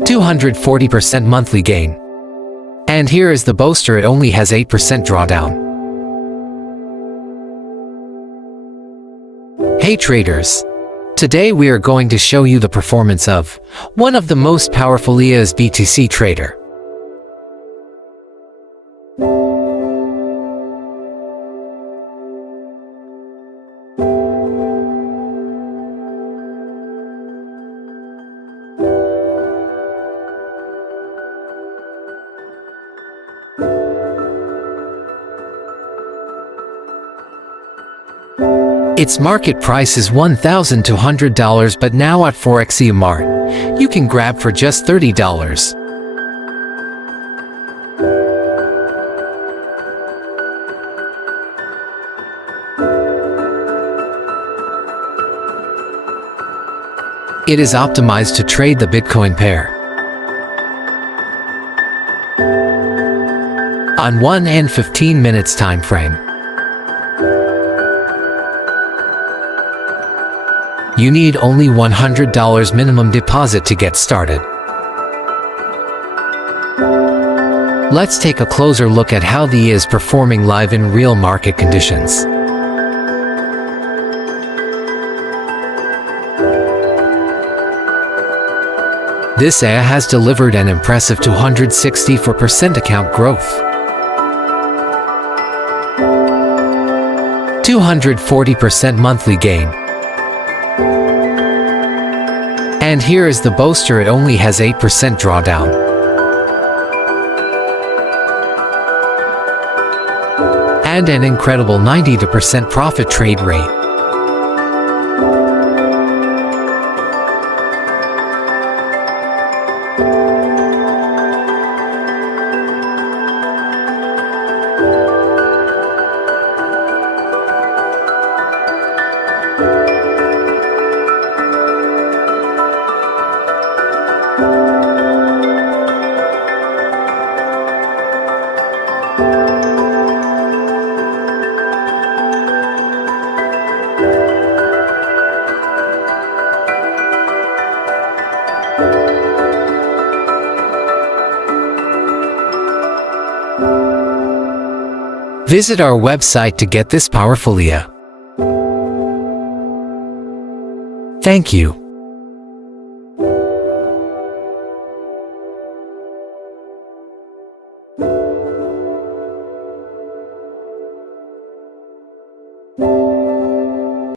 240% monthly gain. And here is the boaster, it only has 8% drawdown. Hey traders! Today we are going to show you the performance of one of the most powerful EAs, BTCTrader. Its market price is $1,200, but now at Forex EA Mart, you can grab for just $30. It is optimized to trade the Bitcoin pair on 1 and 15 minutes time frame. You need only $100 minimum deposit to get started. Let's take a closer look at how the EA is performing live in real market conditions. This EA has delivered an impressive 264% account growth, 240% monthly gain. And here is the boaster, it only has 8% drawdown. And an incredible 92% profit trade rate. Visit our website to get this powerful EA. Thank you.